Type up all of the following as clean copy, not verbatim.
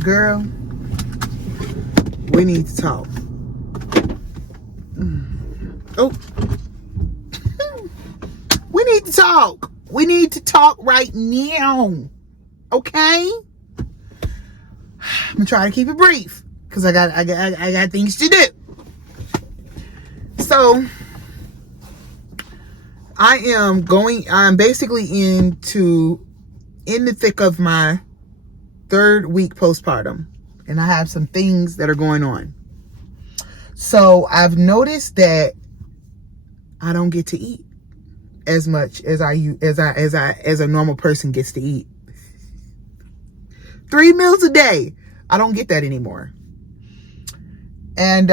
Girl, we need to talk. Oh. We need to talk. We need to talk right now. Okay? I'm gonna try to keep it brief because I got things to do. So I'm basically in the thick of my 3rd week postpartum, and I have some things that are going on. So I've noticed that I don't get to eat as much as a normal person gets to eat. 3 meals a day. I don't get that anymore. And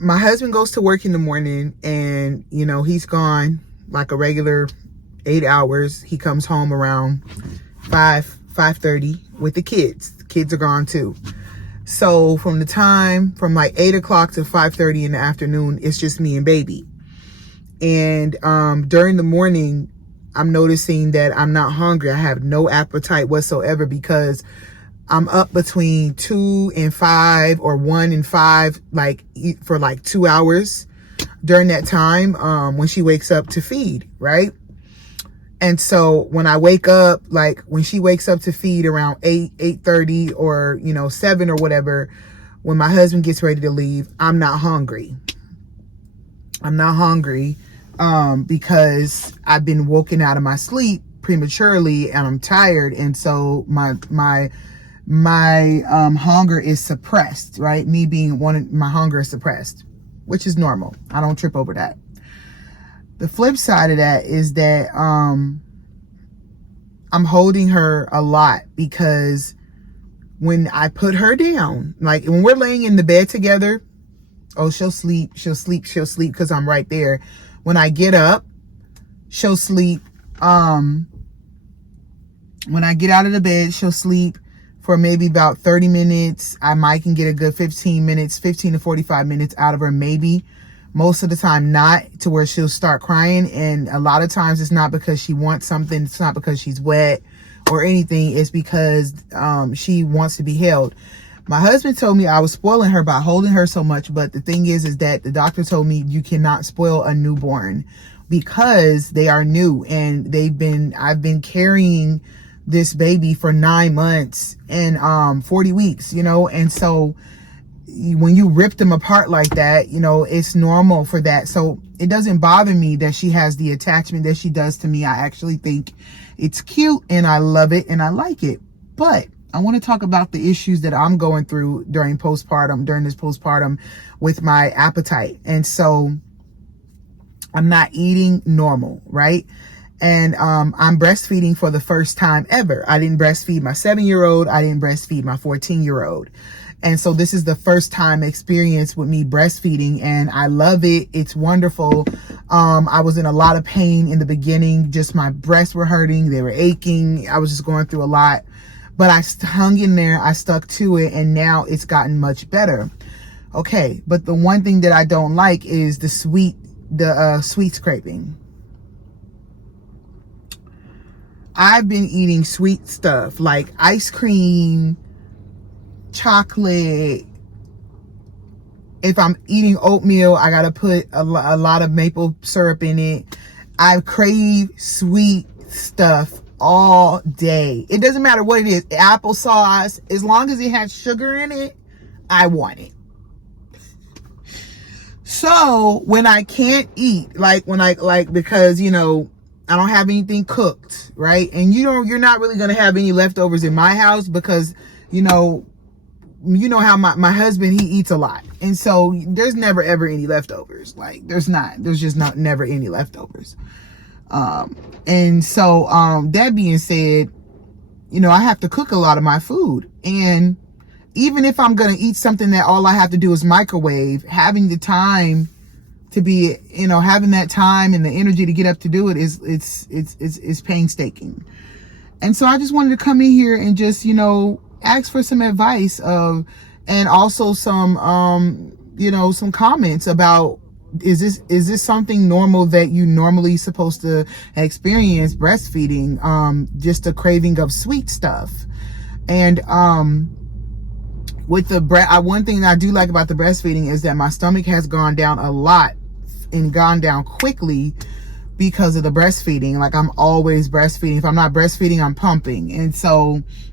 my husband goes to work in the morning, and he's gone like a regular 8 hours. He comes home around 5:30 with the kids. The kids are gone too. So from like 8 o'clock to 5:30 in the afternoon, it's just me and baby. And during the morning, I'm noticing that I'm not hungry. I have no appetite whatsoever because I'm up between 2 and 5 or 1 and 5, like for like 2 hours during that time when she wakes up to feed, right? And so when I wake up, like when she wakes up to feed around 8:30 or 7 or whatever, when my husband gets ready to leave, I'm not hungry. I'm not hungry because I've been woken out of my sleep prematurely and I'm tired, and so my hunger is suppressed, right? Me being my hunger is suppressed, which is normal. I don't trip over that. The flip side of that is that I'm holding her a lot because when I put her down, like when we're laying in the bed together, she'll sleep because I'm right there. When I get up, she'll sleep. When I get out of the bed, she'll sleep for maybe about 30 minutes. I might can get a good 15 to 45 minutes out of her, maybe. Most of the time not, to where she'll start crying. And a lot of times it's not because she wants something. It's not because she's wet or anything. It's because she wants to be held. My husband told me I was spoiling her by holding her so much. But the thing is that the doctor told me you cannot spoil a newborn because they are new. And I've been carrying this baby for 9 months and 40 weeks, and so when you rip them apart like that, it's normal for that. So it doesn't bother me that she has the attachment that she does to me. I actually think it's cute and I love it and I like it. But I want to talk about the issues that I'm going through during this postpartum with my appetite. And so I'm not eating normal, right? And I'm breastfeeding for the first time ever. I didn't breastfeed my 7-year-old. I didn't breastfeed my 14-year-old. And so this is the first time experience with me breastfeeding, and I love it. It's wonderful. I was in a lot of pain in the beginning. Just my breasts were hurting. They were aching. I was just going through a lot, but I hung in there. I stuck to it, and now it's gotten much better. Okay. But the one thing that I don't like is the sweet scraping. I've been eating sweet stuff like ice cream, chocolate. If I'm eating oatmeal, I gotta put a lot of maple syrup in it. I crave sweet stuff all day. It doesn't matter what it is. Applesauce, as long as it has sugar in it, I want it. So when I can't eat, because I don't have anything cooked, right? And you're not really gonna have any leftovers in my house because you know how my husband, he eats a lot, and so there's never ever any leftovers. Like there's just never any leftovers. And so that being said, I have to cook a lot of my food, and even if I'm gonna eat something that all I have to do is microwave, having the time to be, having that time and the energy to get up to do it is painstaking. And so I just wanted to come in here and just, ask for some advice and also some, some comments about is this something normal that you normally supposed to experience breastfeeding? Just a craving of sweet stuff. And with the one thing I do like about the breastfeeding is that my stomach has gone down a lot and gone down quickly because of the breastfeeding. Like, I'm always breastfeeding. If I'm not breastfeeding, I'm pumping.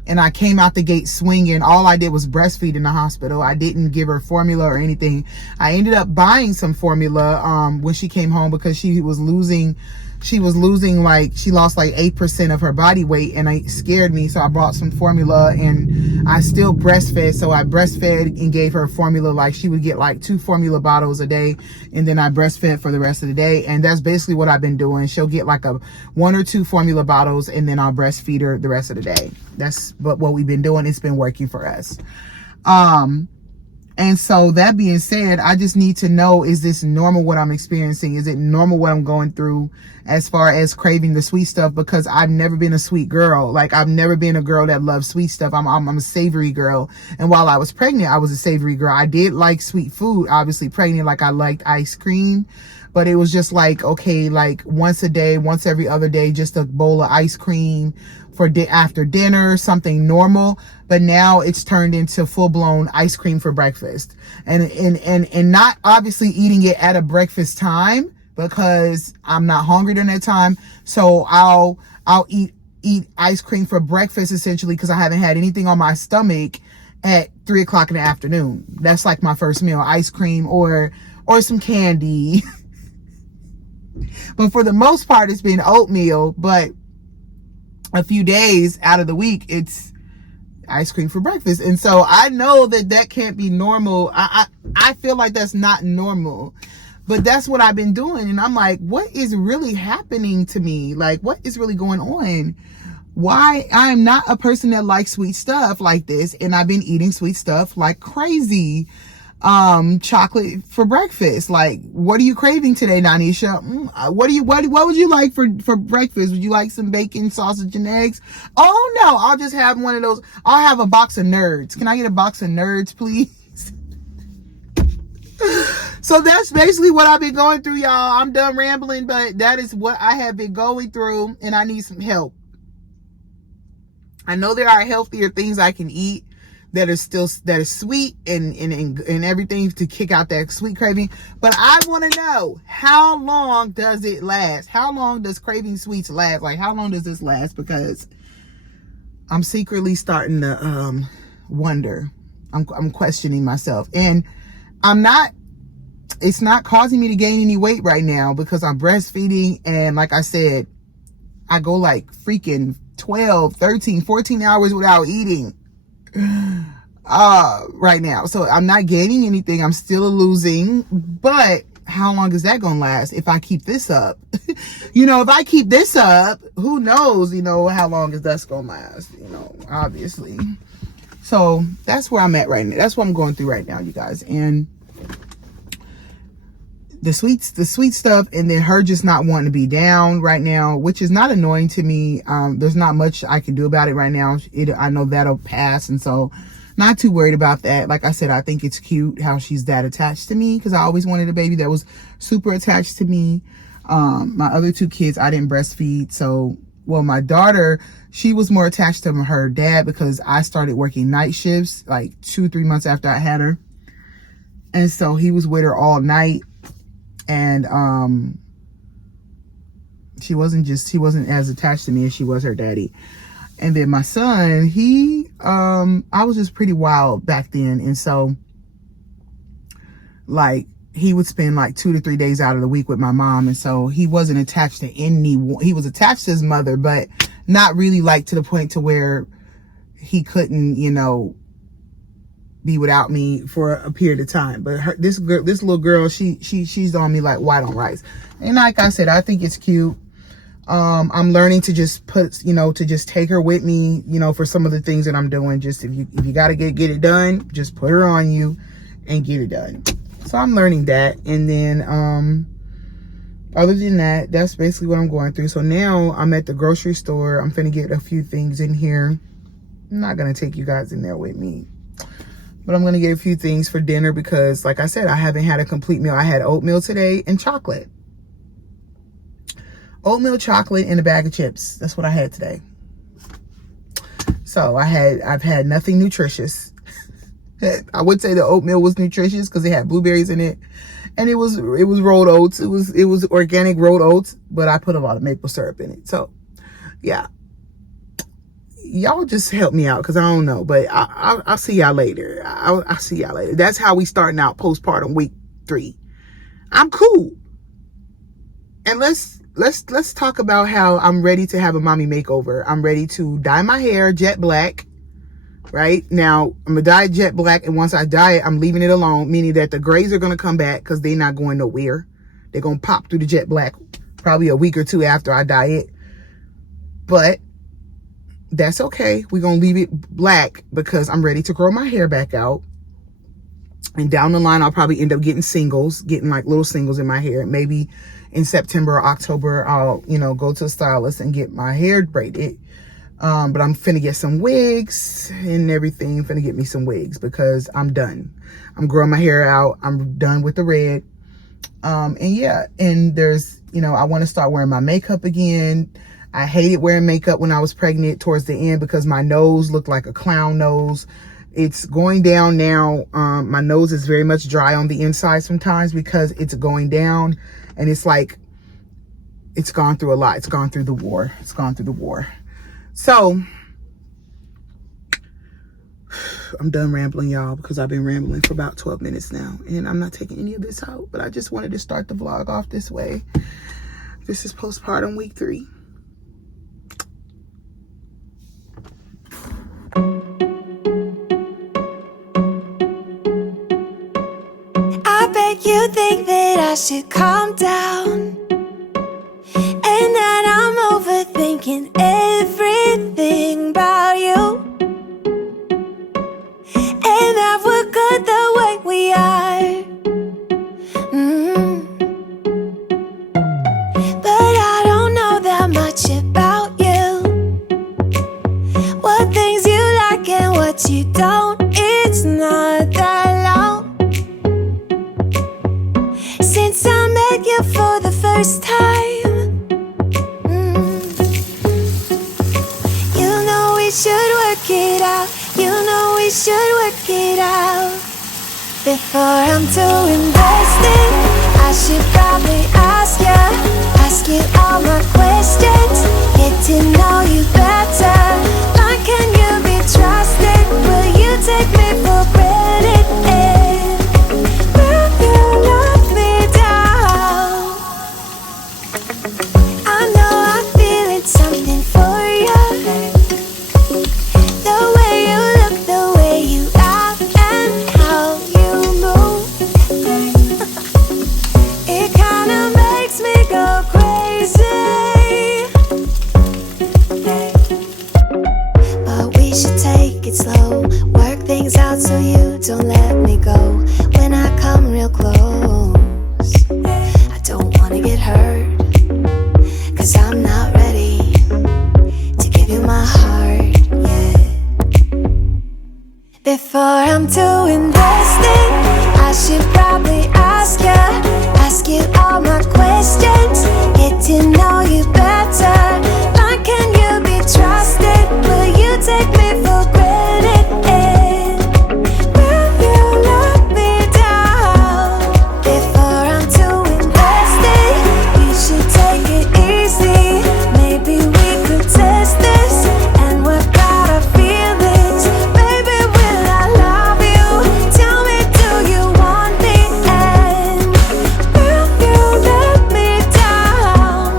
And I came out the gate swinging. All I did was breastfeed in the hospital. I didn't give her formula or anything. I ended up buying some formula when she came home, because she lost like 8% of her body weight, and it scared me. So I bought some formula, and I still breastfed. So I breastfed and gave her formula. Like, she would get like 2 formula bottles a day, and then I breastfed for the rest of the day. And that's basically what I've been doing. She'll get like 1 or 2 formula bottles, and then I'll breastfeed her the rest of the day. That's what we've been doing. It's been working for us. And so that being said, I just need to know, is this normal what I'm experiencing? Is it normal what I'm going through as far as craving the sweet stuff? Because I've never been a sweet girl. Like, I've never been a girl that loves sweet stuff. I'm a savory girl. And while I was pregnant, I was a savory girl. I did like sweet food, obviously pregnant. Like, I liked ice cream, but it was just like, okay, like once a day, once every other day, just a bowl of ice cream for after dinner, something normal. But now it's turned into full-blown ice cream for breakfast, and not obviously eating it at a breakfast time, because I'm not hungry during that time. So I'll eat ice cream for breakfast, essentially, because I haven't had anything on my stomach at 3 o'clock in the afternoon. That's like my first meal: ice cream or some candy. But for the most part, it's been oatmeal. But a few days out of the week, it's ice cream for breakfast. And so I know that can't be normal. I feel like that's not normal, but that's what I've been doing. And I'm like, what is really happening to me? Like, what is really going on? Why? I am not a person that likes sweet stuff like this, and I've been eating sweet stuff like crazy. Chocolate for breakfast. Like, what are you craving today, Donicha? What would you like for breakfast? Would you like some bacon, sausage, and eggs? Oh no, I'll just have one of those. I'll have a box of Nerds. Can I get a box of Nerds, please? So that's basically what I've been going through, y'all. I'm done rambling, but that is what I have been going through, and I need some help. I know there are healthier things I can eat that is sweet and everything to kick out that sweet craving. But I want to know, how long does it last? How long does craving sweets last? Like, how long does this last? Because I'm secretly starting to wonder. I'm questioning myself, and it's not causing me to gain any weight right now, because I'm breastfeeding, and like I said, I go like freaking 12, 13, 14 hours without eating right now. So I'm not gaining anything. I'm still losing. But how long is that gonna last if I keep this up? If I keep this up, who knows, how long is that gonna last, obviously. So that's where I'm at right now. That's what I'm going through right now, you guys. And the sweet stuff, and then her just not wanting to be down right now, which is not annoying to me. There's not much I can do about it right now. I know that'll pass, and so not too worried about that. Like I said, I think it's cute how she's that attached to me, because I always wanted a baby that was super attached to me. My other 2 kids, I didn't breastfeed. So, well, my daughter, she was more attached to her dad, because I started working night shifts like 2-3 months after I had her. And so he was with her all night. And she wasn't as attached to me as she was her daddy. And then my son, I was just pretty wild back then. And so, like, he would spend like 2 to 3 days out of the week with my mom. And so he wasn't attached to anyone. He was attached to his mother, but not really like to the point to where he couldn't, be without me for a period of time. But this little girl, she's on me like white on rice. And like I said, I think it's cute. I'm learning to just to just take her with me, for some of the things that I'm doing. Just if you gotta get it done, just put her on you and get it done. So I'm learning that. And then other than that, that's basically what I'm going through. So now I'm at the grocery store. I'm finna get a few things in here. I'm not gonna take you guys in there with me, But I'm going to get a few things for dinner because, like I said, I haven't had a complete meal. I had oatmeal today and chocolate. Oatmeal, chocolate, and a bag of chips. That's what I had today. So I've had nothing nutritious. I would say the oatmeal was nutritious because it had blueberries in it, and it was rolled oats. It was organic rolled oats, but I put a lot of maple syrup in it. So yeah, y'all just help me out because I don't know, but I'll see y'all later. I'll see y'all later. That's how we starting out postpartum week 3. I'm cool, and let's talk about how I'm ready to have a mommy makeover. I'm ready to dye my hair jet black. Right now, I'm gonna dye it jet black, and once I dye it, I'm leaving it alone, meaning that the grays are gonna come back because they're not going nowhere. They're gonna pop through the jet black probably a week or 2 after I dye it, but that's okay. We're gonna leave it black because I'm ready to grow my hair back out. And down the line, I'll probably end up getting like little singles in my hair. Maybe in September or October, I'll go to a stylist and get my hair braided. But I'm finna get some wigs and everything. Finna get me some wigs because I'm done. I'm growing my hair out. I'm done with the red. And yeah, and there's, I want to start wearing my makeup again. I hated wearing makeup when I was pregnant towards the end because my nose looked like a clown nose. It's going down now. My nose is very much dry on the inside sometimes because it's going down, and it's like, it's gone through a lot. It's gone through the war. So I'm done rambling, y'all, because I've been rambling for about 12 minutes now, and I'm not taking any of this out, but I just wanted to start the vlog off this way. This is postpartum week 3. I bet you think that I should calm down, and that I'm overthinking everything about you, and that we're good the way we are. But I don't know that much about you, what things you like and what you don't. It's not that long since I met you for the first time. We should work it out. We should work it out. Before I'm too invested, I should probably ask you all my questions, get to know you better. Like, can you be trusted? Will you take me for granted? Will you let me down? I know I'm feeling something for you. The way you look, the way you act, and how you move, it kinda makes me go crazy. But we should take it slow, work things out so you don't let me go. When I come real close, I don't wanna get hurt, 'cause I'm not ready to give you my heart yet. Before I'm too invested, I should probably ask you all my questions, get to know you better. Like, can you be trusted? Will you take me for granted? Will you let me down? Before I'm too invested, you should take it easy. Maybe we could test this and work out our feelings. Baby, will I love you? Tell me, do you want me? And will you let me down?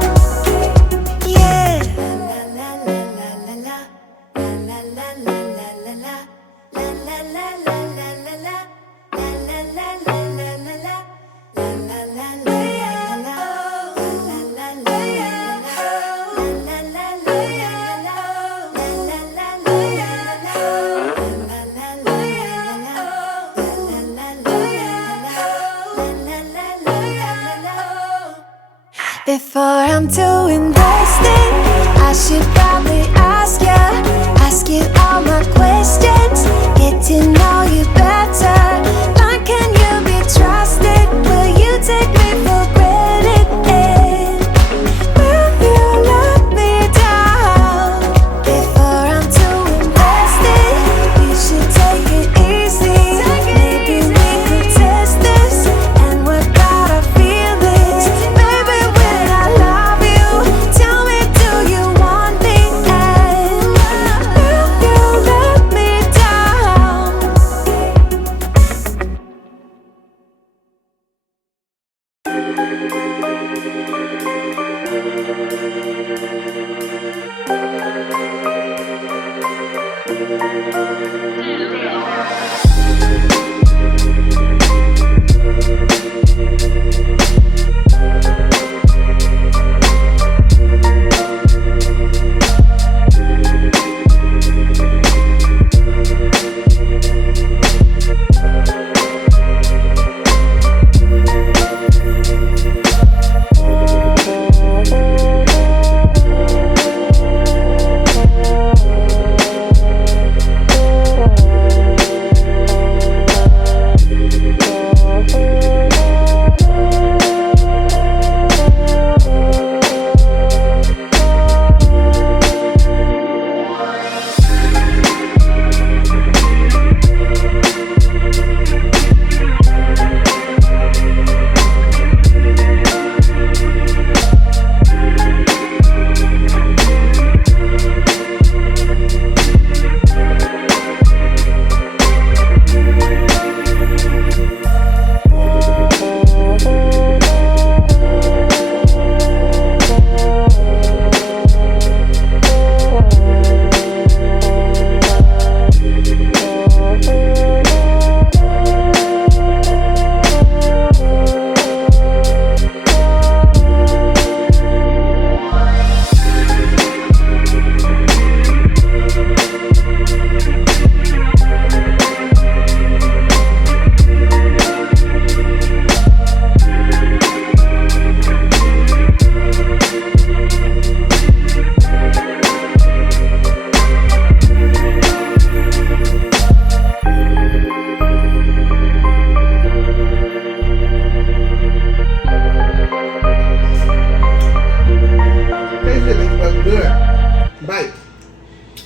Yeah. La la la la la la la la la la la la la la la la la la Before I'm too invested, I should probably ask you all my questions, get to know you better.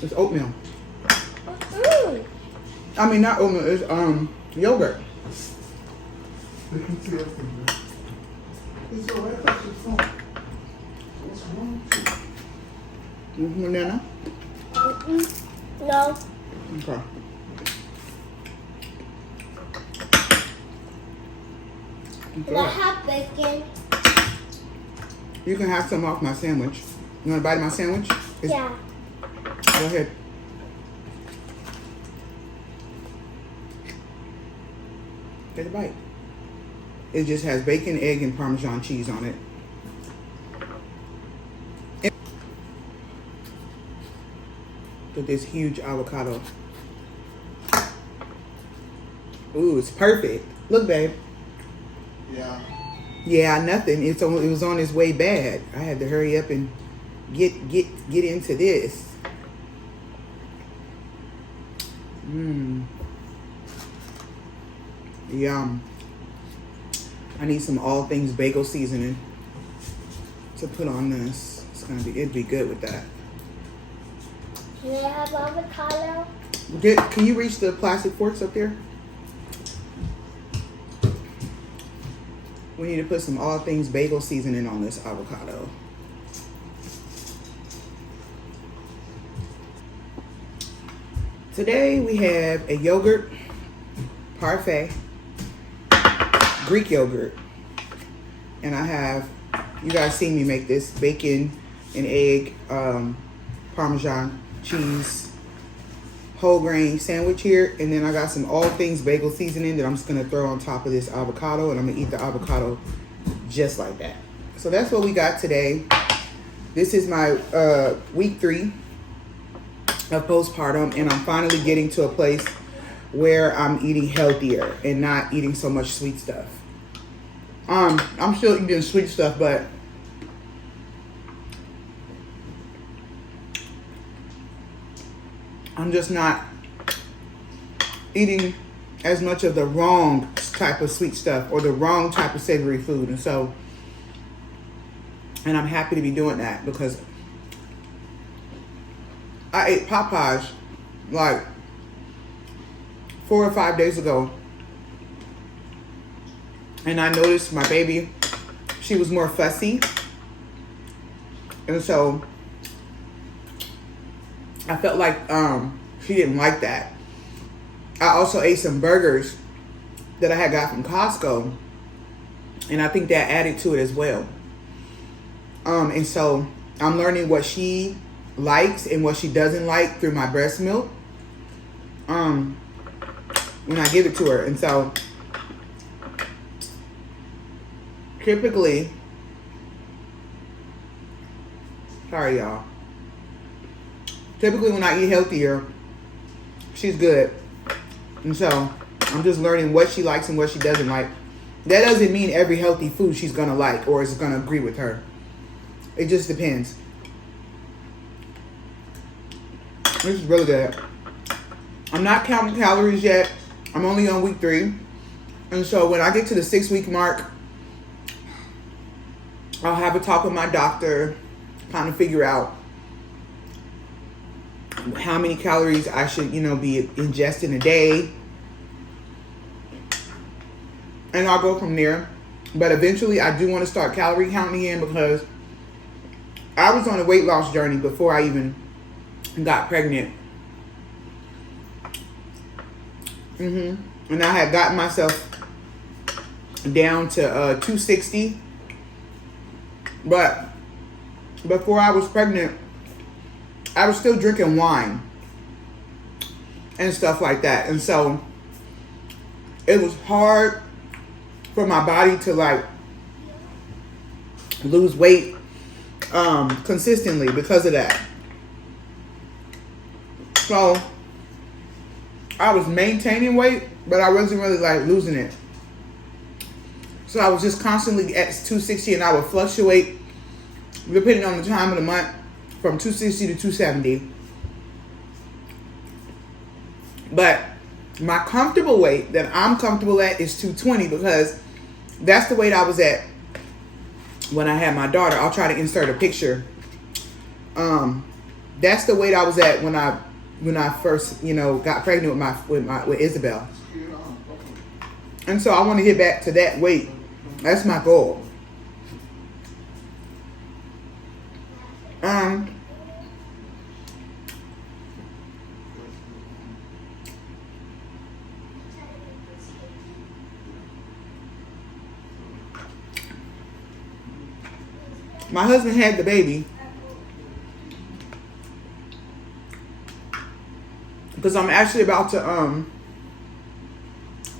It's oatmeal. Mm. I mean, not oatmeal. It's yogurt. It's all right. What's wrong? Banana? No. Okay. Can I have bacon? You can have some off my sandwich. You want to bite my sandwich? Yeah. Go ahead. Take a bite. It just has bacon, egg, and Parmesan cheese on it. With this huge avocado. Ooh, it's perfect. Look, babe. Yeah. Yeah, nothing. It was on its way bad. I had to hurry up and get into this. Yum. I need some all things bagel seasoning to put on this. It'd be good with that. Can I have avocado? Can you reach the plastic forks up there? We need to put some all things bagel seasoning on this avocado. Today we have a yogurt parfait, Greek yogurt. And I have, you guys seen me make this bacon and egg, Parmesan cheese, whole grain sandwich here. And then I got some all things bagel seasoning that I'm just gonna throw on top of this avocado, and I'm gonna eat the avocado just like that. So that's what we got today. This is my week 3 of postpartum, and I'm finally getting to a place where I'm eating healthier and not eating so much sweet stuff. I'm still eating sweet stuff, but I'm just not eating as much of the wrong type of sweet stuff or the wrong type of savory food. And I'm happy to be doing that because I ate Popeyes like 4 or 5 days ago. And I noticed my baby, she was more fussy. And so I felt like she didn't like that. I also ate some burgers that I had got from Costco, and I think that added to it as well. And so I'm learning what she likes and what she doesn't like through my breast milk when I give it to her. And so typically, sorry y'all, typically when I eat healthier, she's good. And so I'm just learning what she likes and what she doesn't like. That doesn't mean every healthy food she's gonna like or is gonna agree with her. It just depends. This is really good. I'm not counting calories yet. I'm only on week 3. And so when I get to the 6-week mark, I'll have a talk with my doctor, kind of figure out how many calories I should, be ingesting a day. And I'll go from there. But eventually I do want to start calorie counting again because I was on a weight loss journey before I even got pregnant. And I had gotten myself down to 260. But before I was pregnant, I was still drinking wine and stuff like that. And so it was hard for my body to like lose weight consistently because of that. So I was maintaining weight, but I wasn't really like losing it. So I was just constantly at 260, and I would fluctuate depending on the time of the month from 260 to 270. But my comfortable weight that I'm comfortable at is 220 because that's the weight I was at when I had my daughter. I'll try to insert a picture That's the weight I was at when I first, you know, got pregnant with Isabel. And so I want to get back to that weight. That's my goal. My husband had the baby because I'm actually about to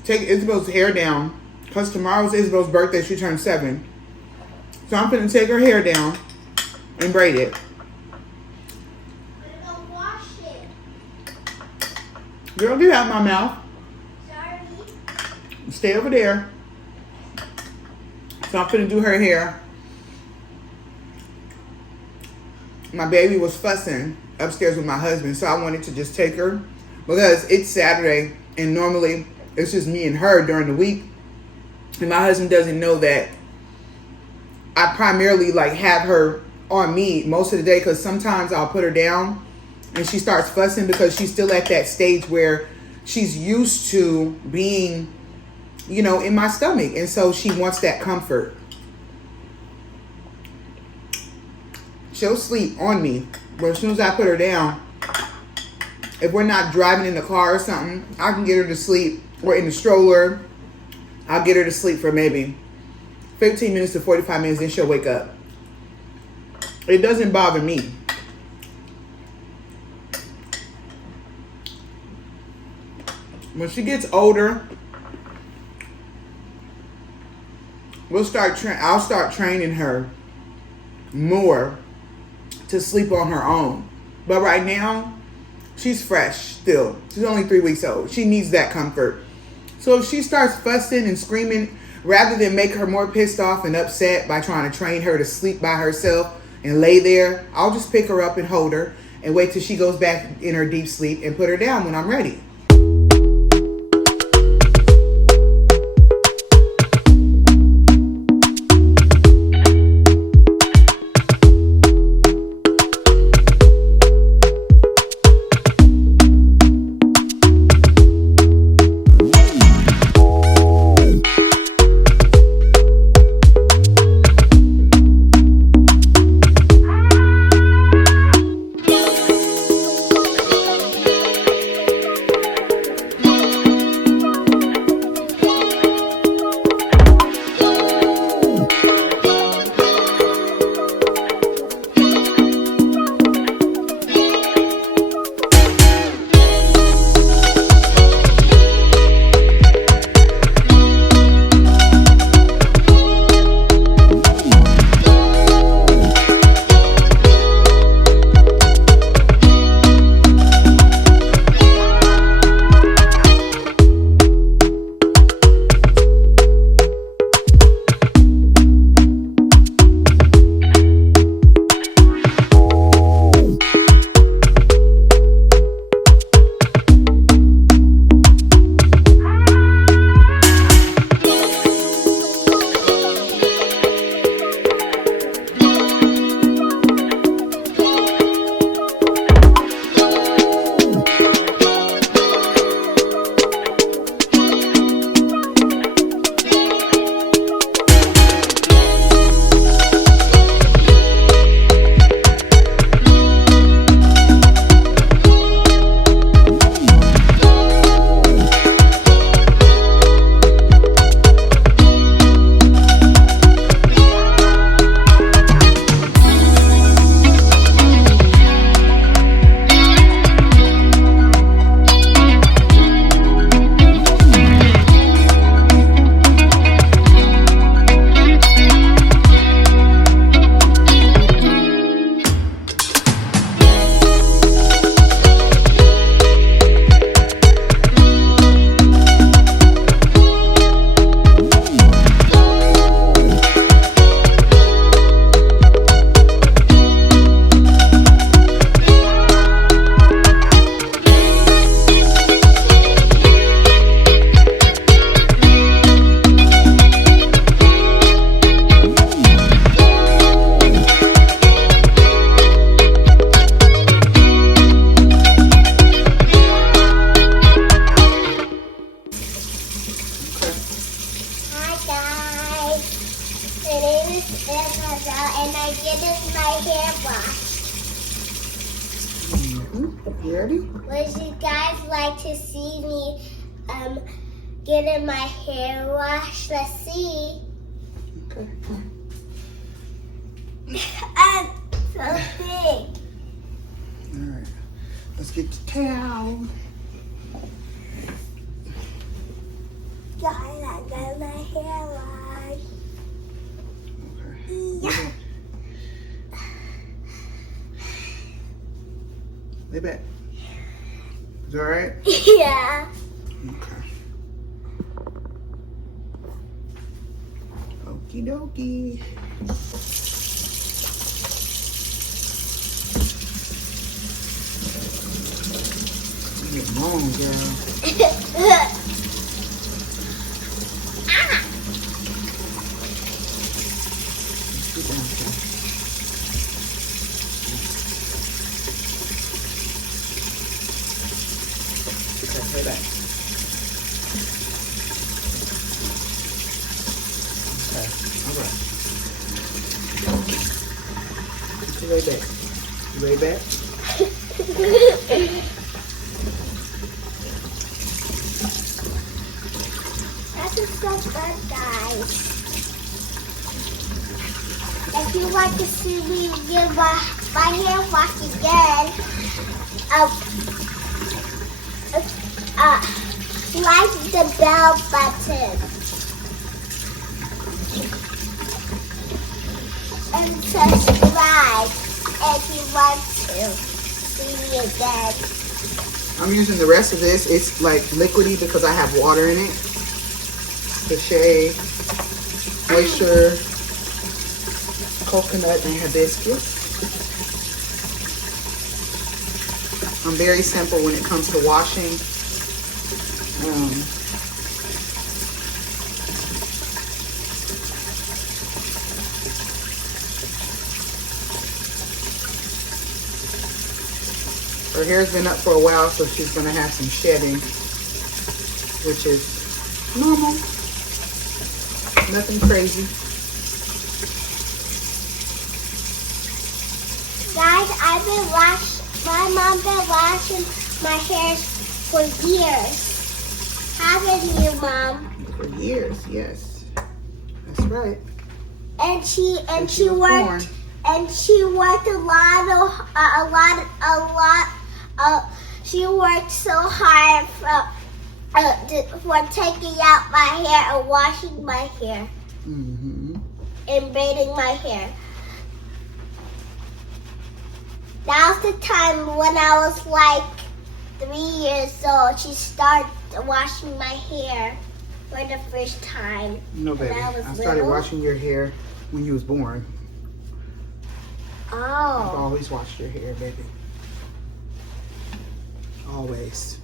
take Isabel's hair down because tomorrow's Isabel's birthday. She turned 7. So I'm going to take her hair down and braid it. Girl, get out of my mouth. Sorry. Stay over there. So I'm going to do her hair. My baby was fussing upstairs with my husband, so I wanted to just take her because it's Saturday and normally it's just me and her during the week. And my husband doesn't know that I primarily like have her on me most of the day because sometimes I'll put her down and she starts fussing because she's still at that stage where she's used to being, you know, in my stomach. And so she wants that comfort. She'll sleep on me, but as soon as I put her down, if we're not driving in the car or something, I can get her to sleep. Or in the stroller, I'll get her to sleep for maybe 15 minutes to 45 minutes, then she'll wake up. It doesn't bother me. When she gets older, I'll start training her more to sleep on her own. But right now, she's fresh still. She's only 3 weeks old. She needs that comfort. So if she starts fussing and screaming, rather than make her more pissed off and upset by trying to train her to sleep by herself and lay there, I'll just pick her up and hold her and wait till she goes back in her deep sleep and put her down when I'm ready. hair wash. You ready? Would you guys like to see me getting my hair washed? Let's see. Okay. I'm so big. All right. Let's get the towel. Guys, I got my hair washed. Okay. Yeah. Lay back. Is that all right? Yeah. Okay. Okie dokie. Come on, girl. Sit down, girl. Okay, lay back. Okay, all right. You lay back. You lay back? That is so good, guys. If you want to see me get my hair washed again, like the bell button. And subscribe if you want to see me again. I'm using the rest of this. It's like liquidy because I have water in it. The shea, moisture, coconut, and hibiscus. I'm very simple when it comes to washing. Her hair's been up for a while, so she's gonna have some shedding, which is normal. Nothing crazy. Guys, my mom been washing my hair for years. Haven't you, Mom? For years, yes. That's right. And she was worked born. and she worked she worked so hard for taking out my hair and washing my hair and braiding my hair. That was the time when I was like 3 years old. She started washing my hair for the first time. No, baby. When I was I started little. washing your hair when you was born. I've Oh. always washed your hair, baby. Always.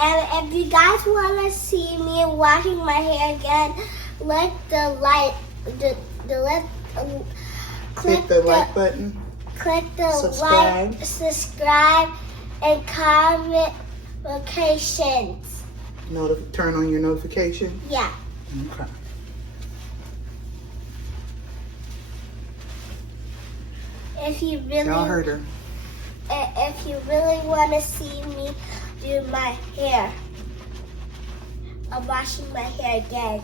And if you guys want to see me washing my hair again, click the like Hit the like button. click the Subscribe. like, subscribe, and comment locations. Turn on your notification. Yeah. Okay. If you Y'all heard really, her. if you really want to see me do my hair, I'm washing my hair again.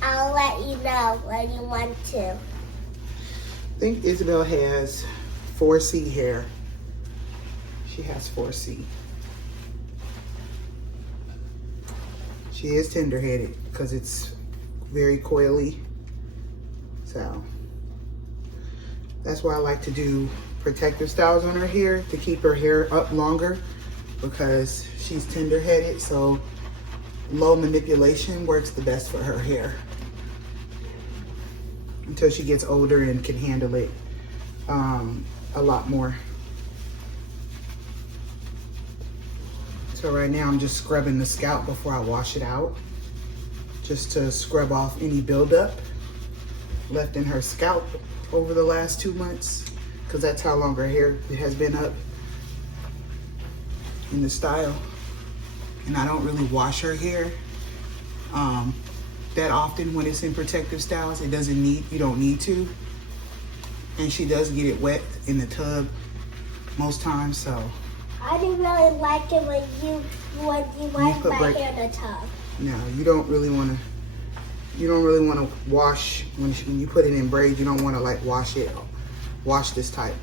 I'll let you know when you want to. I think Isabel has 4C hair. She has 4C. She is tender-headed because it's very coily. So that's why I like to do protective styles on her hair to keep her hair up longer because she's tender-headed. So low manipulation works the best for her hair until she gets older and can handle it a lot more. So right now I'm just scrubbing the scalp before I wash it out, just to scrub off any buildup left in her scalp over the last 2 months, because that's how long her hair has been up in the style. And I don't really wash her hair that often when it's in protective styles. It doesn't need, you don't need to. And she does get it wet in the tub most times, so. I didn't really like it when you wipe put my hair in the tub. No, you don't really want to. You don't really want to wash when you put it in braids. You don't want to like wash this type,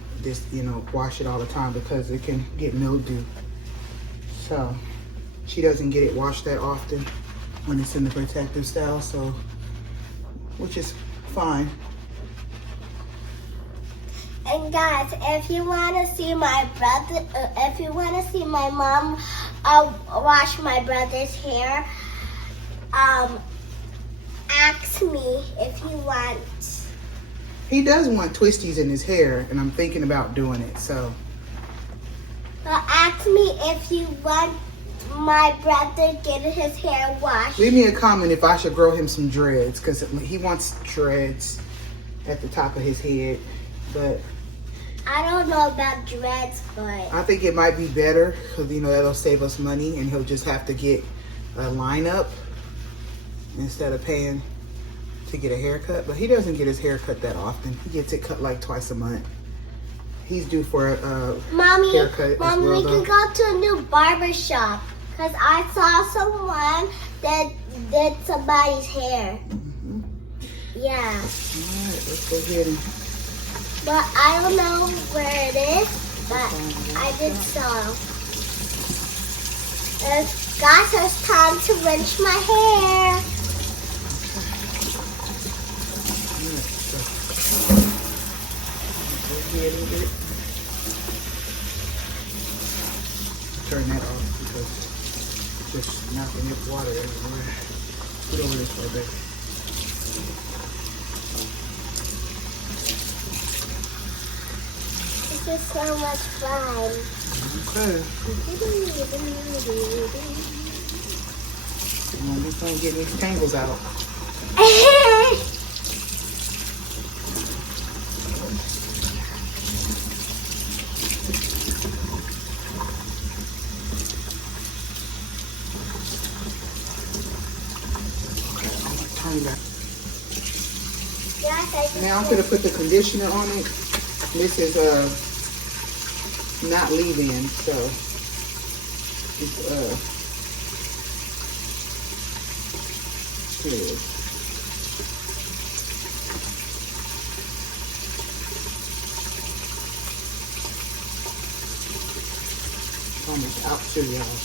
you know, wash it all the time because it can get mildew. So she doesn't get it washed that often when it's in the protective style, so, which is fine. And guys, if you want to see my brother, if you want to see my mom wash my brother's hair, ask me if you want. He does want twisties in his hair, and I'm thinking about doing it, so. But ask me if you want my brother getting his hair washed. Leave me a comment if I should grow him some dreads, because he wants dreads at the top of his head, but. I don't know about dreads, but. I think it might be better, because, you know, that'll save us money, and he'll just have to get a lineup instead of paying to get a haircut. But he doesn't get his hair cut that often. He gets it cut like twice a month. He's due for a haircut. Mommy, we can go to a new barber shop because I saw someone that did somebody's hair. Mm-hmm. Yeah. All right, let's go get him. But I don't know where it is, but I did saw. Guys, it's time to rinse my hair. Turn that off because it's just knocking up water everywhere. Put over this way, baby. This is so much fun. Okay. Come on, this one getting these tangles out. Now I'm going to put the conditioner on it. This is not leave-in, so it's here it is. Almost out too, y'all.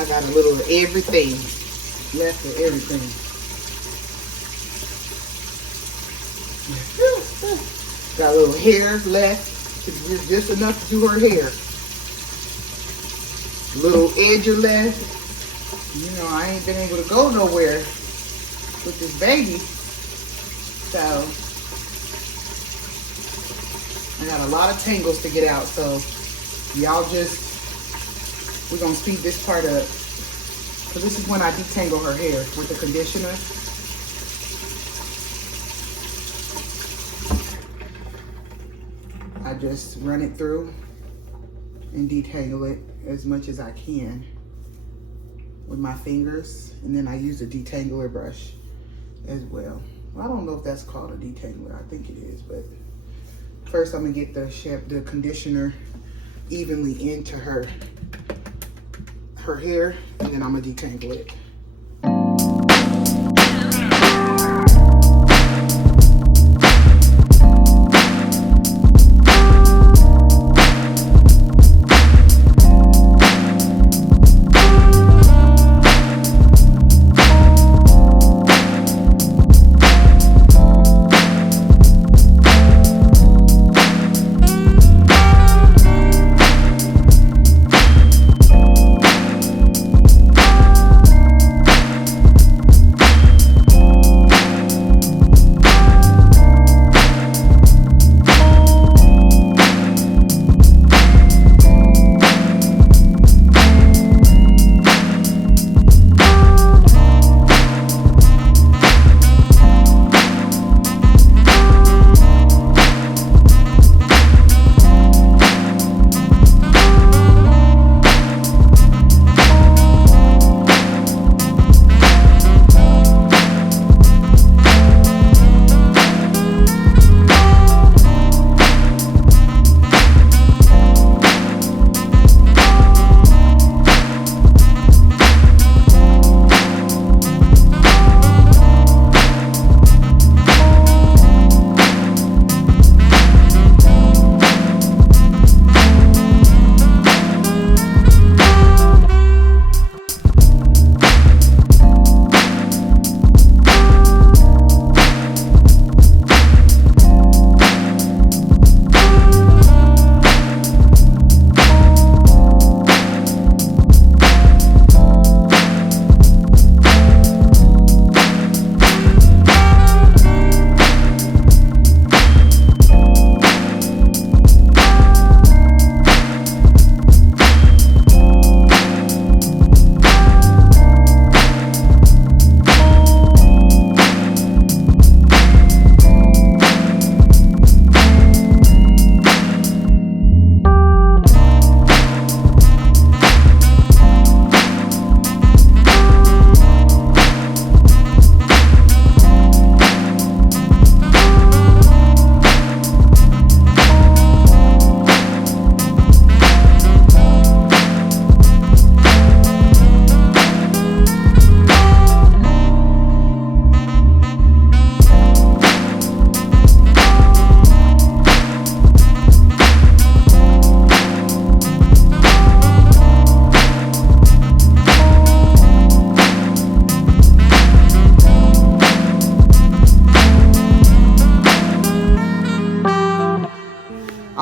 I got a little of everything left of everything. Got a little hair left, just enough to do her hair. A little edger left. You know, I ain't been able to go nowhere with this baby. So, I got a lot of tangles to get out. So, y'all just, we're going to speed this part up. So this is when I detangle her hair with the conditioner. I just run it through and detangle it as much as I can with my fingers, and then I use a detangler brush as well. I don't know if that's called a detangler. I think it is, but first I'm gonna get the conditioner evenly into her hair, and then I'm gonna detangle it.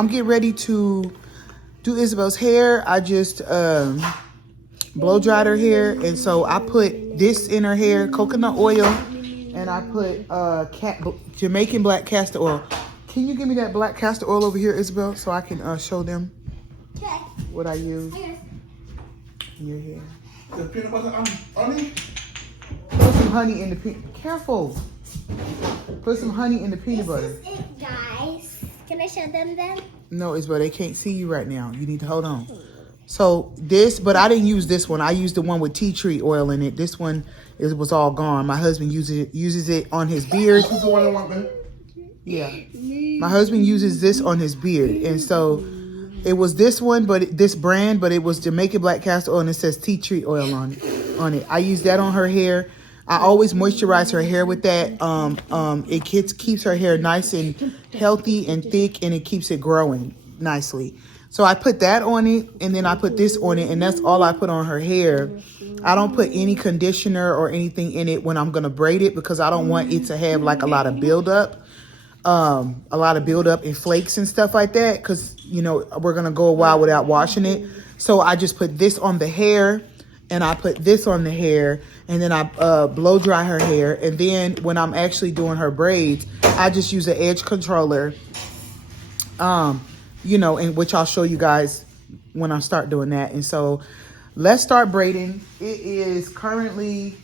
I'm getting ready to do Isabel's hair. I just blow dried her hair, and so I put this in her hair, coconut oil, and I put Jamaican black castor oil. Can you give me that black castor oil over here, Isabel, so I can show them what I use in your hair? The peanut butter honey? Put some honey in the peanut. Careful. Put some honey in the peanut butter. This is it, guys. Can I show them then? No, Isabel, they can't see you right now. You need to hold on. So this, but I didn't use this one. I used the one with tea tree oil in it. This one was all gone. My husband uses it on his beard. This is the one I want, man. Yeah. My husband uses this on his beard. And so it was this one, but this brand, but it was Jamaican black castor oil, and it says tea tree oil on it. I use that on her hair. I always moisturize her hair with that. It keeps her hair nice and healthy and thick, and it keeps it growing nicely. So I put that on it, and then I put this on it, and that's all I put on her hair. I don't put any conditioner or anything in it when I'm going to braid it, because I don't want it to have like a lot of buildup. And flakes and stuff like that, because, you know, we're going to go a while without washing it. So I just put this on the hair, and I put this on the hair, and then I blow dry her hair. And then when I'm actually doing her braids, I just use an edge controller, you know, and which I'll show you guys when I start doing that. And so let's start braiding. It is currently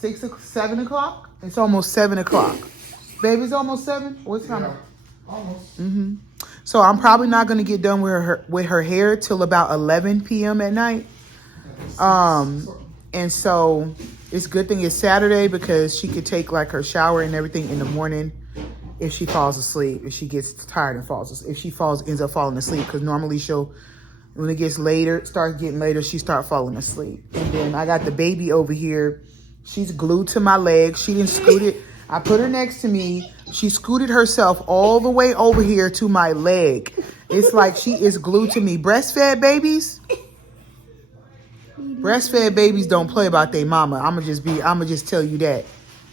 7 o'clock. It's almost 7 o'clock. Baby, it's almost 7. What's time? Yeah, almost. So I'm probably not going to get done with her hair till about 11 p.m. at night. And so it's a good thing it's Saturday, because she could take like her shower and everything in the morning if she falls asleep, if she gets tired and falls asleep, if she ends up falling asleep, because normally when it gets later, starts getting later, she start falling asleep. And then I got the baby over here. She's glued to my leg. She didn't scoot it. I put her next to me. She scooted herself all the way over here to my leg. It's like she is glued to me. Breastfed babies don't play about their mama. I'ma just tell you that.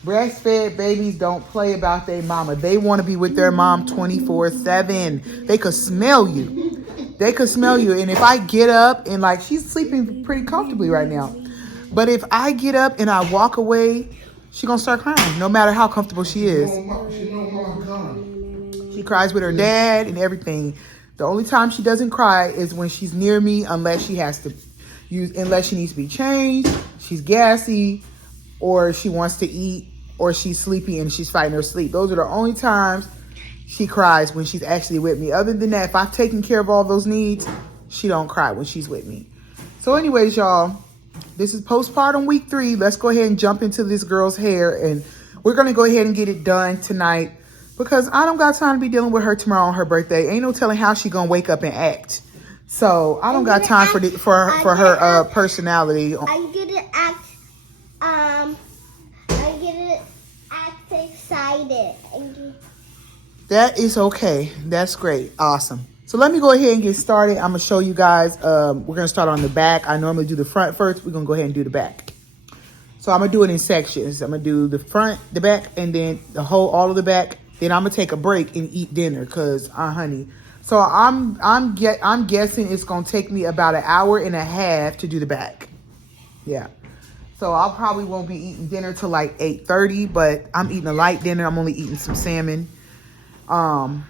Breastfed babies don't play about their mama. They want to be with their mom 24/7. They could smell you. And if I get up and like, she's sleeping pretty comfortably right now, but if I get up and I walk away, she gonna start crying, no matter how comfortable she is. She cries with her dad and everything. The only time she doesn't cry is when she's near me, unless she needs to be changed, she's gassy, or she wants to eat, or she's sleepy and she's fighting her sleep. Those are the only times she cries, when she's actually with me. Other than that, if I've taken care of all those needs, she don't cry when she's with me. So anyways, y'all, this is postpartum week 3. Let's go ahead and jump into this girl's hair, and we're going to go ahead and get it done tonight, because I don't got time to be dealing with her tomorrow on her birthday. Ain't no telling how she going to wake up and act. So I don't got time for her personality. I'm gonna act excited. That is okay. That's great. Awesome. So let me go ahead and get started. I'm gonna show you guys. We're gonna start on the back. I normally do the front first. We're gonna go ahead and do the back. So I'm gonna do it in sections. I'm gonna do the front, the back, and then all of the back. Then I'm gonna take a break and eat dinner, cause honey. So I'm guessing it's gonna take me about an hour and a half to do the back. Yeah. So I probably won't be eating dinner till like 8:30, but I'm eating a light dinner. I'm only eating some salmon. And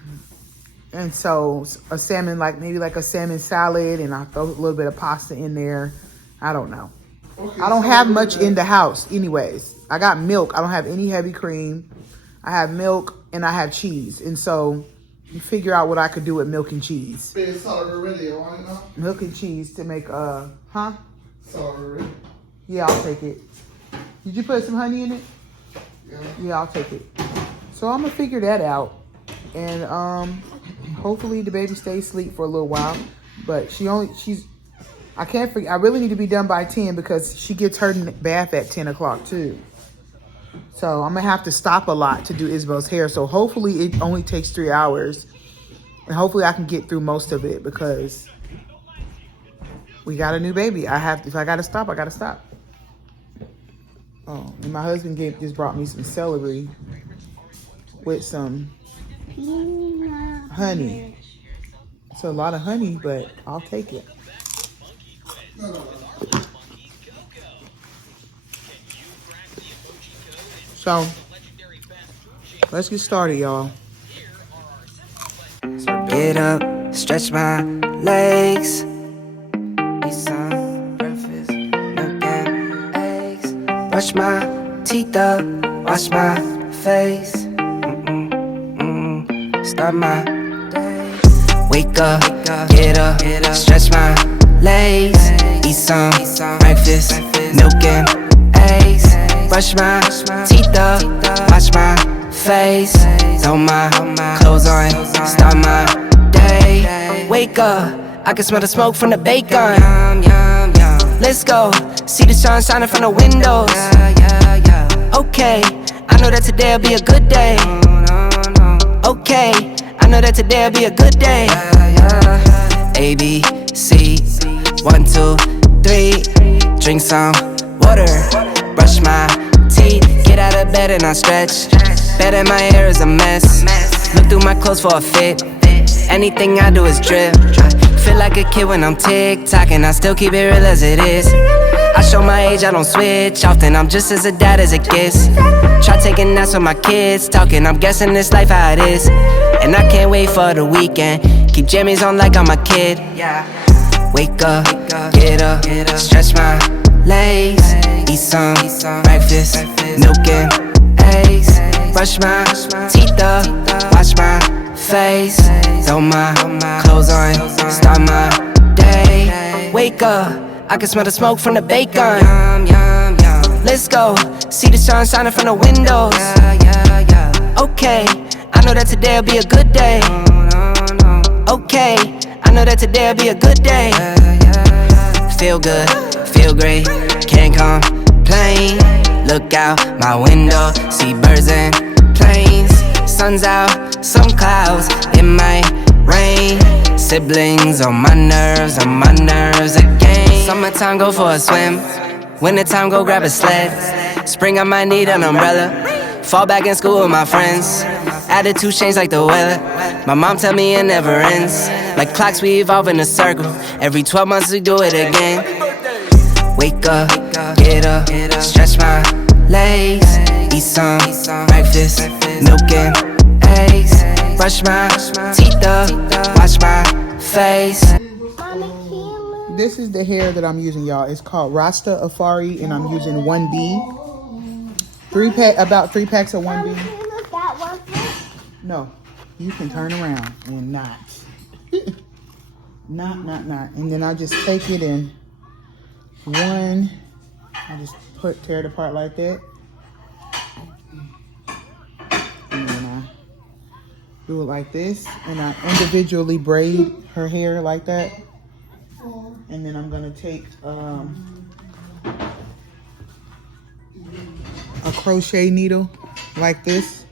so a salmon, maybe a salmon salad, and I throw a little bit of pasta in there. I don't know. Okay, I don't have much in the house anyways. I got milk. I don't have any heavy cream. I have milk and I have cheese. And so you figure out what I could do with milk and cheese. Milk and cheese to make, Sorry. Yeah, I'll take it. Did you put some honey in it? Yeah, I'll take it. So I'm gonna figure that out. And hopefully the baby stays asleep for a little while. But I can't forget, I really need to be done by 10, because she gets her bath at 10 o'clock too. So I'm gonna have to stop a lot to do Isabel's hair. So hopefully it only takes 3 hours. And hopefully I can get through most of it, because we got a new baby. If I gotta stop, I gotta stop. Oh, and my husband just brought me some celery with some honey. It's a lot of honey, but I'll take it. So, let's get started, y'all. So get up, stretch my legs. Eat some breakfast, milk and eggs. Brush my teeth up, wash my face. Start my day. Wake up, get up, stretch my legs. Eat some breakfast, milk and eggs. Brush my teeth up, wash my face. Throw my clothes on, start my day. Wake up, I can smell the smoke from the bacon. Let's go, see the sun shining from the windows. Okay, I know that today'll be a good day. Okay, I know that today'll be a good day. A, B, C, 1, 2, 3. Drink some water, brush my teeth. Get out of bed and I stretch. Bed in my hair is a mess. Look through my clothes for a fit. Anything I do is drip. Feel like a kid when I'm tick-tocking. I still keep it real as it is. I show my age, I don't switch often. I'm just as a dad as it gets. Try taking naps with my kids talking. I'm guessing this life how it is. And I can't wait for the weekend. Keep jammies on like I'm a kid. Wake up, get up, stretch my legs. Eat some breakfast, milk and eggs. Brush my teeth up, wash my face. Throw my clothes on, start my day. Wake up, I can smell the smoke from the bacon. Let's go, see the sun shining from the windows. Okay, I know that today'll be a good day. Okay, I know that today'll be a good day. Feel good, feel great, can't complain. Look out my window, see birds and planes. Sun's out, some clouds, it might rain. Siblings on my nerves again. Summertime, go for a swim. Wintertime, go grab a sled. Spring, I might need an umbrella. Fall back in school with my friends. Attitude change like the weather. My mom tell me it never ends. Like clocks, we evolve in a circle. Every 12 months we do it again. Wake up, get up, stretch my legs. Eat some breakfast, milk and eggs. Brush my teeth up, wash my face. This is the hair that I'm using, y'all. It's called Rasta Afari, and I'm using 1B. About 3 packs of 1B. No, you can turn around and not. not. And then I just take it in one. I just tear it apart like that. And then I do it like this. And I individually braid her hair like that. And then I'm gonna take a crochet needle like this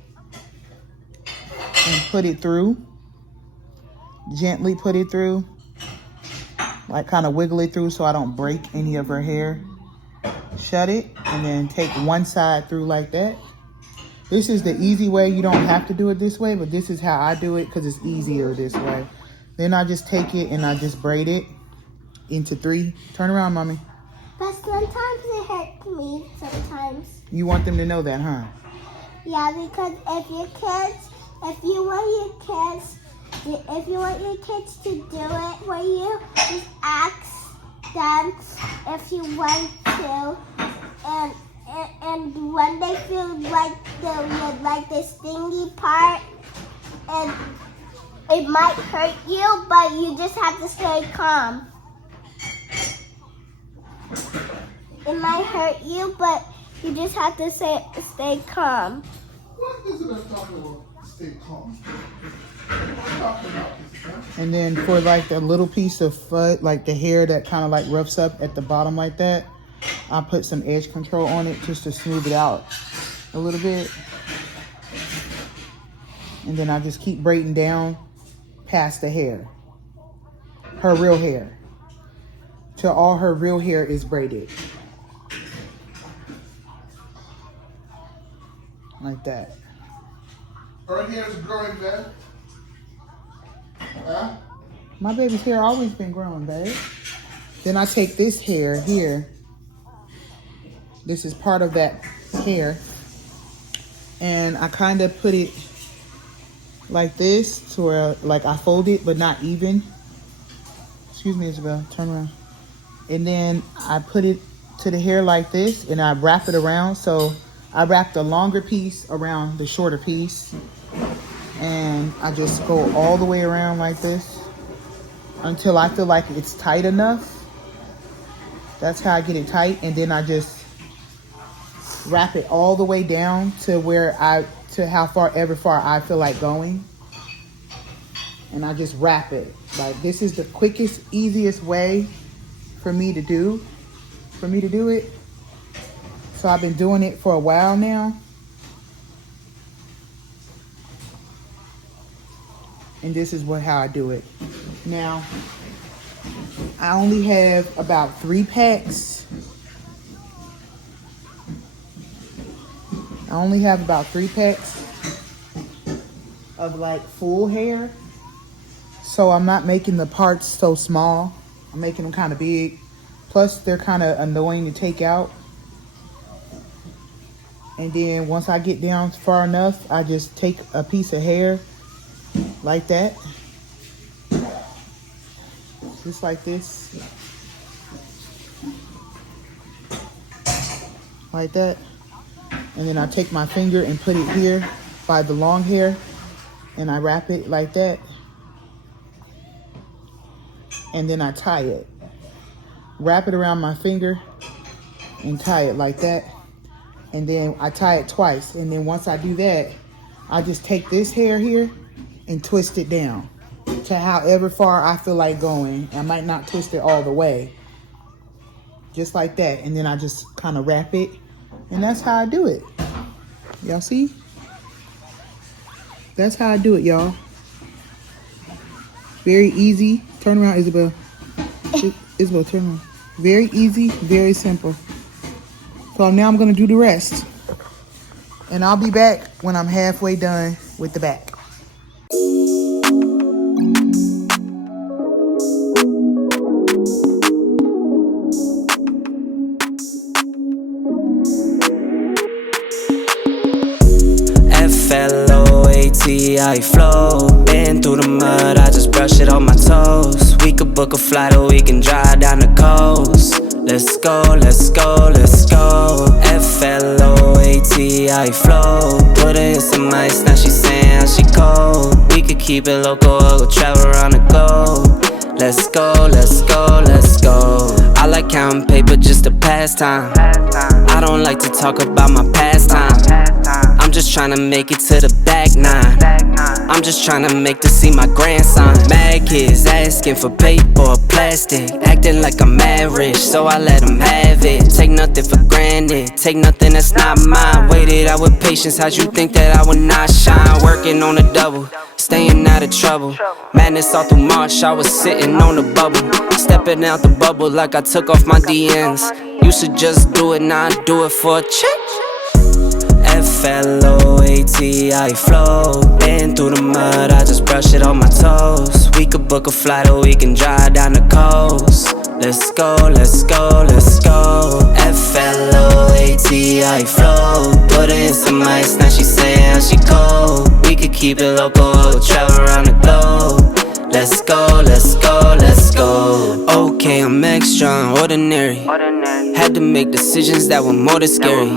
and put it through. Gently put it through. Like kind of wiggle it through so I don't break any of her hair. Shut it and then take one side through like that. This is the easy way. You don't have to do it this way, but this is how I do it because it's easier this way. Then I just take it and I just braid it into 3. Turn around, mommy. But sometimes it hurts me sometimes. You want them to know that, huh? Yeah, because if you want your kids to do it for you, just ask them if you want to, and when they feel like the stingy part, and it might hurt you, but you just have to stay calm. It might hurt you, but you just have to stay calm. What is it I'm talking about? Stay calm. And then for like the little piece of foot, like the hair that kind of like roughs up at the bottom like that, I put some edge control on it just to smooth it out a little bit. And then I just keep braiding down past the hair, her real hair, till all her real hair is braided. Like that. Her hair is growing there. Huh? My baby's hair always been growing, babe. Then I take this hair here. This is part of that hair. And I kind of put it like this to where like I fold it but not even. Excuse me, Isabel, turn around. And then I put it to the hair like this and I wrap it around. So I wrap the longer piece around the shorter piece. And I just go all the way around like this until I feel like it's tight enough. That's how I get it tight. And then I just wrap it all the way down to where how far I feel like going. And I just wrap it. Like, this is the quickest, easiest way for me to do it. So I've been doing it for a while now. And this is how I do it. Now, I only have about 3 packs. I only have about 3 packs of like full hair. So I'm not making the parts so small. I'm making them kind of big. Plus they're kind of annoying to take out. And then once I get down far enough, I just take a piece of hair like that. Just like this. Like that. And then I take my finger and put it here by the long hair. And I wrap it like that. And then I tie it. Wrap it around my finger and tie it like that. And then I tie it twice. And then once I do that, I just take this hair here and twist it down to however far I feel like going. I might not twist it all the way. Just like that. And then I just kind of wrap it. And that's how I do it. Y'all see? That's how I do it, y'all. Very easy. Turn around, Isabel. Isabel, turn around. Very easy, very simple. So now I'm going to do the rest. And I'll be back when I'm halfway done with the back. F-L-O-A-T-I flow. Been through the mud, I just brush it on my toes. We could book a flight or we can drive down the coast. Let's go, let's go, let's go. F-L-O-A-T-I flow. Put her in some ice, now she saying she cold. We could keep it local or go travel around the globe. Let's go, let's go, let's go. I like counting paper just to pass time. I don't like to talk about my pastime. I'm just tryna make it to the back nine. I'm just tryna make to see my grandson. Mad kids asking for paper or plastic, acting like I'm mad rich, so I let them have it. Take nothing for granted, take nothing that's not mine. Waited out with patience, how'd you think that I would not shine? Working on a double, staying out of trouble. Madness all through March, I was sitting on the bubble. Stepping out the bubble like I took off my DNs. Used to just do it, now I do it for a check. F-L-O-A-T-I flow. Been through the mud, I just brush it on my toes. We could book a flight or we can drive down the coast. Let's go, let's go, let's go. F-L-O-A-T-I flow. Put her in some ice, now she saying she cold. We could keep it local or travel around the globe. Let's go, let's go, let's go. Okay, I'm extraordinary. Had to make decisions that were more than scary.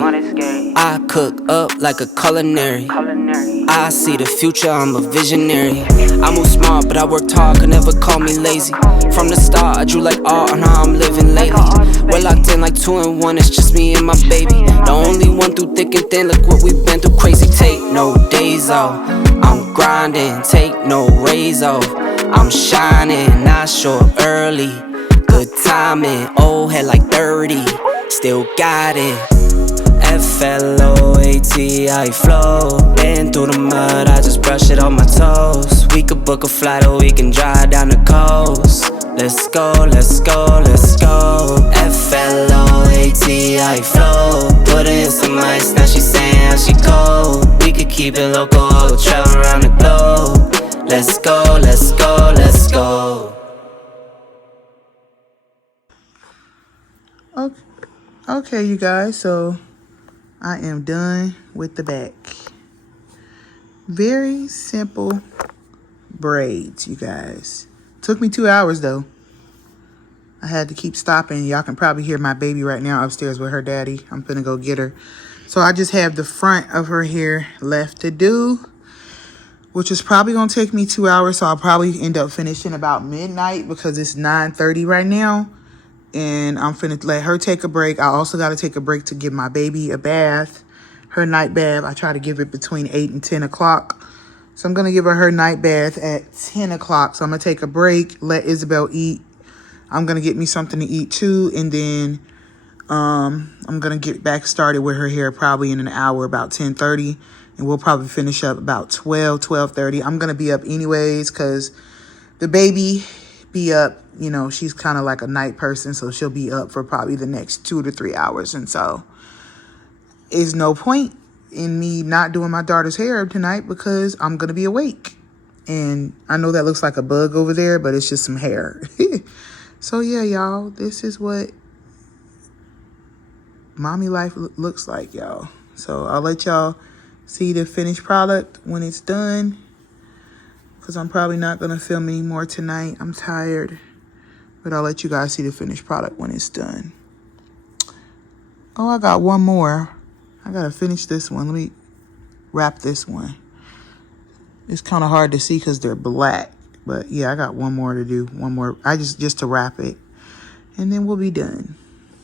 I cook up like a culinary. I see the future, I'm a visionary. I move smart, but I worked hard, could never call me lazy. From the start, I drew like art on how I'm living lately. We're locked in like 2 and 1, it's just me and my baby. The only one through thick and thin, look what we've been through crazy. Take no days off, I'm grinding, take no raise off. I'm shining, not sure early. Good timing, old head like 30, still got it. F-L-O-A-T-I flow. Been through the mud, I just brush it on my toes. We could book a flight or we can drive down the coast. Let's go, let's go, let's go. F-L-O-A-T-I flow. Put her in some ice, now she saying she cold. We could keep it local or travel around the globe. Let's go, let's go, let's go. Okay, you guys, so I am done with the back. Very simple braids, you guys. Took me 2 hours though. I had to keep stopping. Y'all can probably hear my baby right now upstairs with her daddy. I'm finna go get her. So I just have the front of her hair left to do, which is probably gonna take me 2 hours. So I'll probably end up finishing about midnight because it's 9:30 right now. And I'm finna let her take a break. I also gotta take a break to give my baby a bath, her night bath. I try to give it between 8 and 10 o'clock. So I'm gonna give her night bath at 10 o'clock. So I'm gonna take a break, let Isabel eat. I'm gonna get me something to eat too, and then I'm gonna get back started with her hair probably in an hour, about 10:30, and we'll probably finish up about 12:30. I'm gonna be up anyways because the baby be up, you know, she's kind of like a night person, so she'll be up for probably the next 2 to 3 hours, and so it's no point in me not doing my daughter's hair tonight because I'm gonna be awake. And I know that looks like a bug over there, but it's just some hair. So yeah, y'all, this is what mommy life looks like, y'all. So I'll let y'all see the finished product when it's done, because I'm probably not going to film any more tonight. I'm tired, but I'll let you guys see the finished product when it's done. Oh, I got one more. I got to finish this one. Let me wrap this one. It's kind of hard to see because they're black. But yeah, I got one more to do. One more. Just to wrap it. And then we'll be done.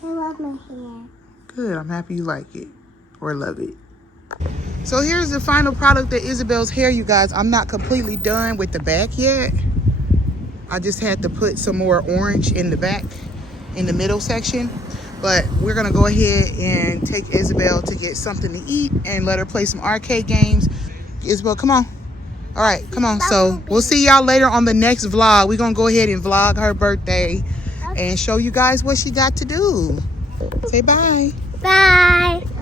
I love my hair. Good. I'm happy you like it. Or love it. So here's the final product of Isabel's hair, you guys. I'm not completely done with the back yet. I just had to put some more orange in the back, in the middle section. But we're going to go ahead and take Isabel to get something to eat and let her play some arcade games. Isabel, come on. All right, come on. So we'll see y'all later on the next vlog. We're going to go ahead and vlog her birthday and show you guys what she got to do. Say bye. Bye.